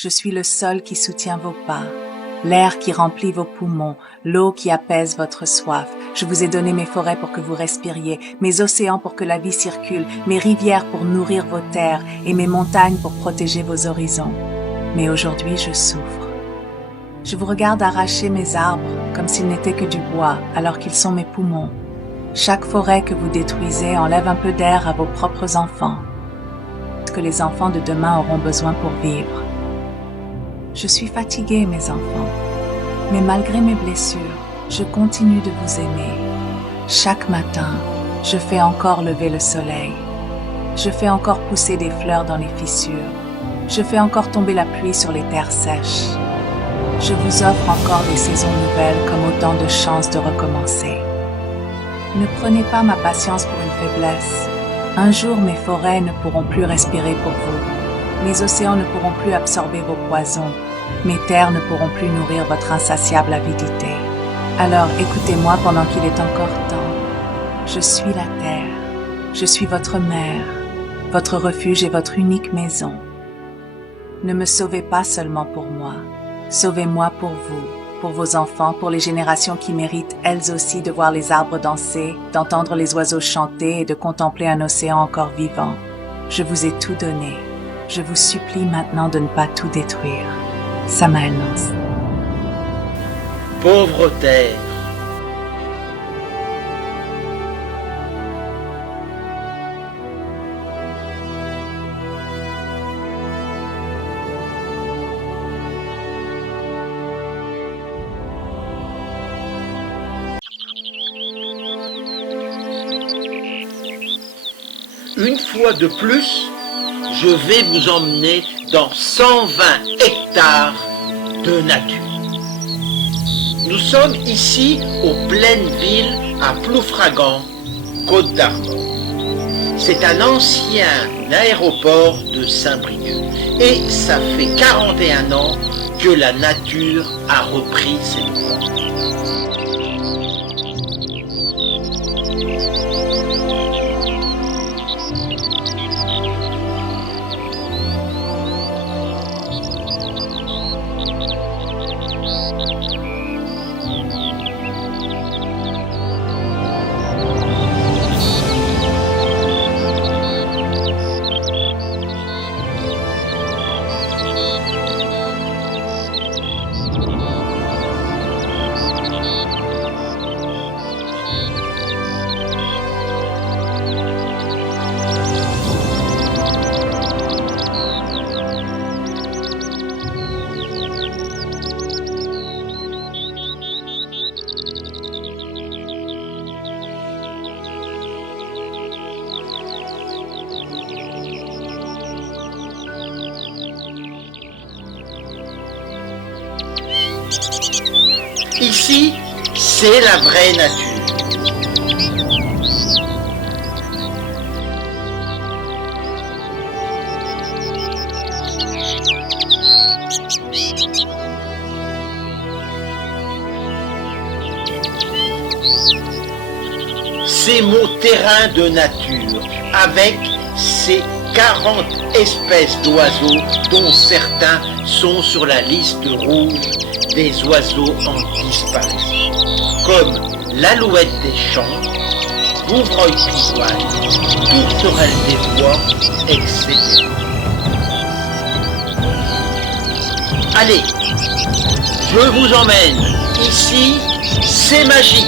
Je suis le sol qui soutient vos pas, l'air qui remplit vos poumons, l'eau qui apaise votre soif. Je vous ai donné mes forêts pour que vous respiriez, mes océans pour que la vie circule, mes rivières pour nourrir vos terres et mes montagnes pour protéger vos horizons. Mais aujourd'hui, je souffre. Je vous regarde arracher mes arbres comme s'ils n'étaient que du bois alors qu'ils sont mes poumons. Chaque forêt que vous détruisez enlève un peu d'air à vos propres enfants, ce que les enfants de demain auront besoin pour vivre. Je suis fatiguée, mes enfants, mais malgré mes blessures, je continue de vous aimer. Chaque matin, je fais encore lever le soleil. Je fais encore pousser des fleurs dans les fissures. Je fais encore tomber la pluie sur les terres sèches. Je vous offre encore des saisons nouvelles comme autant de chances de recommencer. Ne prenez pas ma patience pour une faiblesse. Un jour, mes forêts ne pourront plus respirer pour vous. Mes océans ne pourront plus absorber vos poisons. Mes terres ne pourront plus nourrir votre insatiable avidité. Alors écoutez-moi pendant qu'il est encore temps. Je suis la terre. Je suis votre mère, votre refuge et votre unique maison. Ne me sauvez pas seulement pour moi. Sauvez-moi pour vous, pour vos enfants, pour les générations qui méritent elles aussi de voir les arbres danser, d'entendre les oiseaux chanter et de contempler un océan encore vivant. Je vous ai tout donné. Je vous supplie maintenant de ne pas tout détruire. Samael Nance. Pauvre terre. Une fois de plus, je vais vous emmener dans 120 hectares de nature. Nous sommes ici aux Plaines Villes à Ploufragan, Côte d'Armor. C'est un ancien aéroport de Saint-Brieuc et ça fait 41 ans que la nature a repris ses droits. Ici, c'est la vraie nature. C'est mon terrain de nature, avec ces 40 espèces d'oiseaux dont certains sont sur la liste rouge des oiseaux en disparition, comme l'alouette des champs, l'ouvreuil pivoine, tourterelle des bois, etc. Allez, je vous emmène. Ici, c'est magique.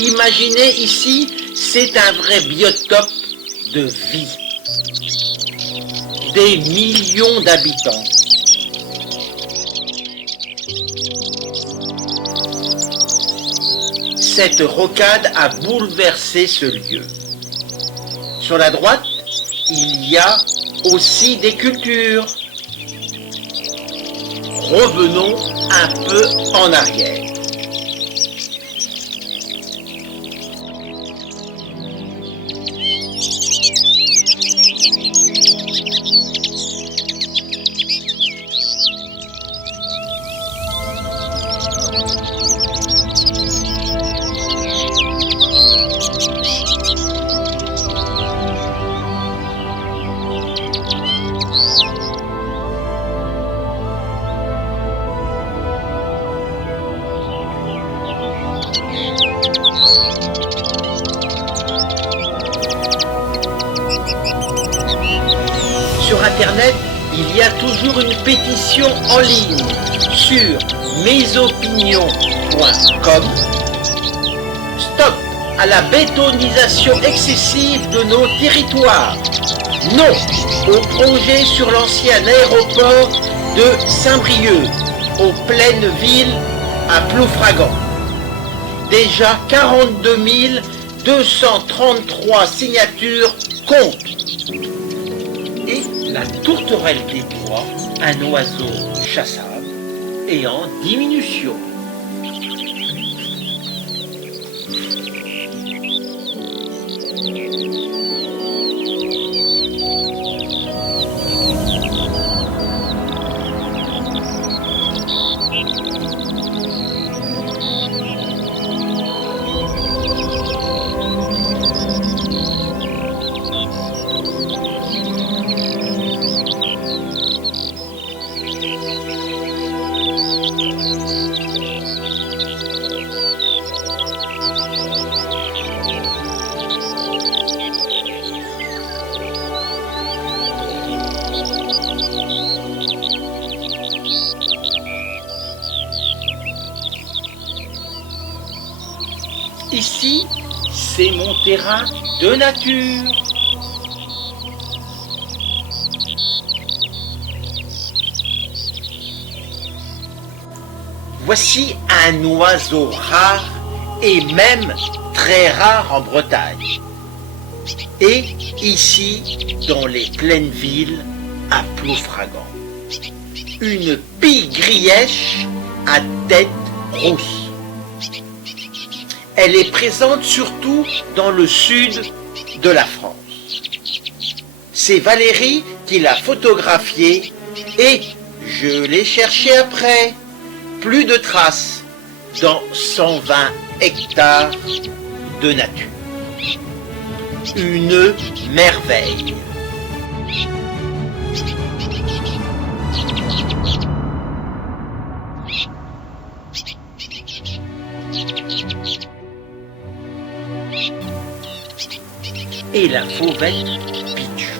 Imaginez ici, c'est un vrai biotope de vie. Des millions d'habitants. Cette rocade a bouleversé ce lieu. Sur la droite, il y a aussi des cultures. Revenons un peu en arrière. Sur Internet, il y a toujours une pétition en ligne sur mesopinions.com. Stop à la bétonisation excessive de nos territoires. Non au projet sur l'ancien aéroport de Saint-Brieuc, aux pleines villes à Ploufragan. Déjà 42 233 signatures comptent. Et la tourterelle des bois, un oiseau chassable, est en diminution. Ici, c'est mon terrain de nature. Voici un oiseau rare et même très rare en Bretagne. Et ici, dans les pleines villes, à Ploufragan. Une pie-grièche à tête rousse. Elle est présente surtout dans le sud de la France. C'est Valérie qui l'a photographiée et je l'ai cherché après. Plus de traces dans 120 hectares de nature. Une merveille. Et la fauvette pitchou.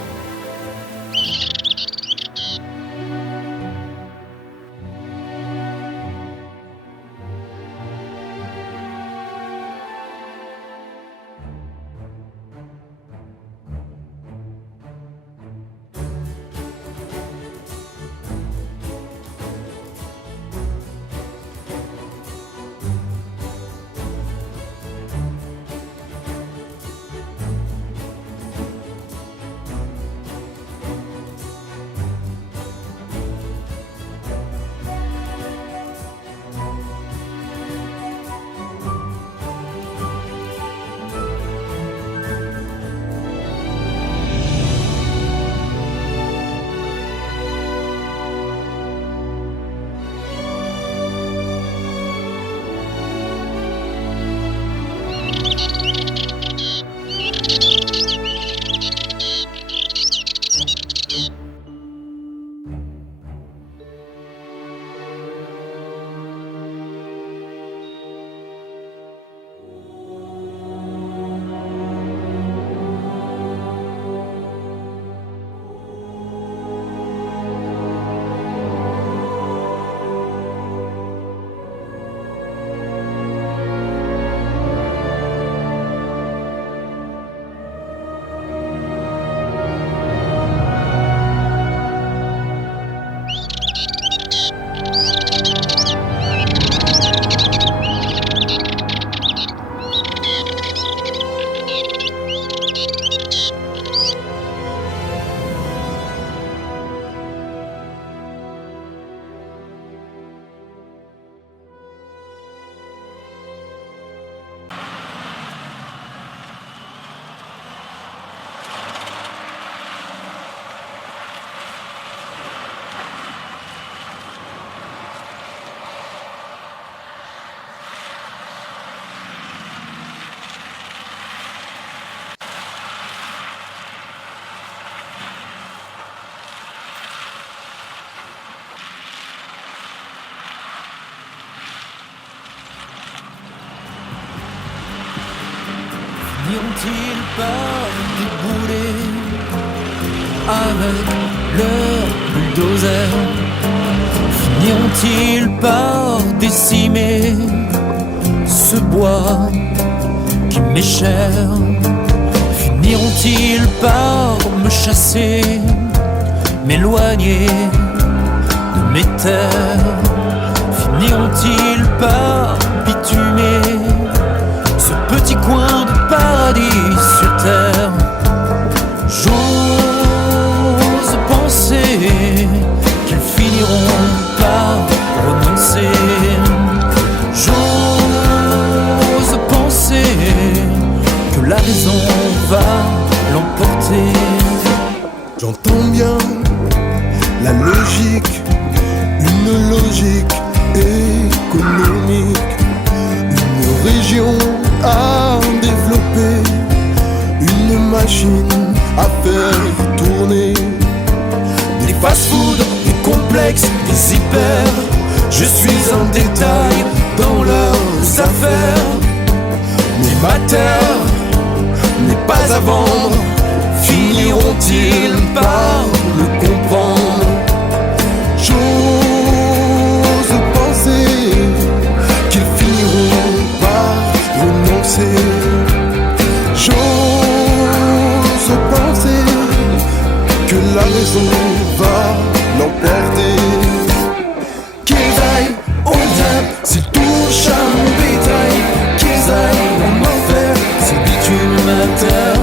finiront-ils par débouler avec leur bulldozer? Finiront-ils par décimer ce bois qui m'est cher? Finiront-ils par me chasser, m'éloigner de mes terres? Finiront-ils par bitumer ce petit coin de paradis sur terre? J'ose penser qu'ils finiront par renoncer. J'ose penser que la raison va l'emporter. J'entends bien la logique, une logique économique, une région à développer, une machine à faire tourner. Des fast-food, des complexes, des hyper. Je suis un détail dans leurs affaires. Mais ma terre n'est pas à vendre. Finiront-ils par le comprendre? J'ose penser qu'ils finiront par renoncer. J'ose penser que la raison va l'emporter. Qu'ils aillent au diable s'ils touchent à mon bétail. Qu'ils aillent en enfer s'ils bitument ma terre.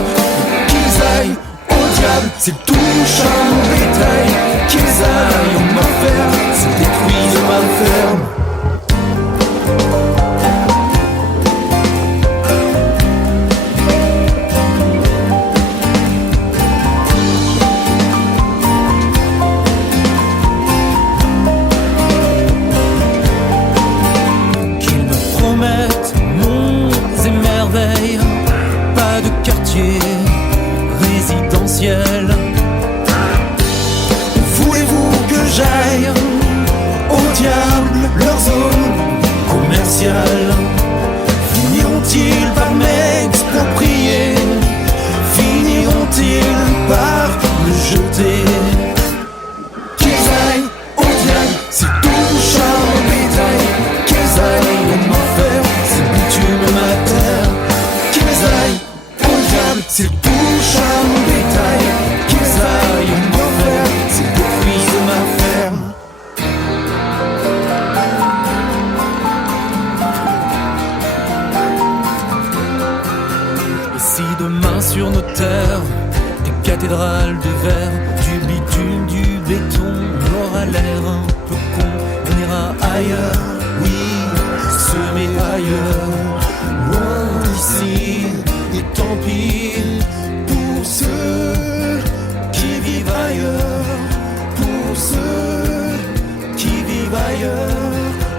Qu'ils aillent au diable s'ils touchent à mon bétail. Qu'ils aillent en enfer s'ils détruisent ma ferme. Pas de quartier résidentiel. Voulez-vous que j'aille au diable leur zone commerciale? Finiront-ils par m'exproprier? Finiront-ils par me jeter? Qu'ils aillent au diable s'ils touchent à mon bétail. Qu'ils aillent en enfer s'ils bitument ma terre. Qu'ils aillent au diable s'ils touchent à mon bétail. Qu'ils aillent en enfer s'ils détruisent ma ferme. Et si demain sur nos terres des cathédrales de verre, du bitume, du béton, on aura l'air un peu con, on ira ailleurs, oui, semer ailleurs, loin d'ici. Et tant pis pour ceux qui vivent ailleurs, pour ceux qui vivent ailleurs.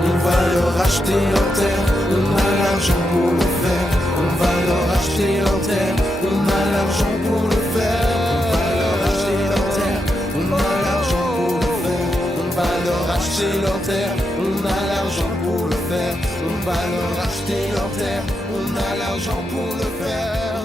On va leur acheter leur terre, on a l'argent pour le faire. On va leur acheter leur terre, on a l'argent pour le faire. On va leur acheter leur terre, on a l'argent pour le faire. On va leur acheter leur terre, on a l'argent pour le faire. On va leur acheter leur terre, on a l'argent pour le faire.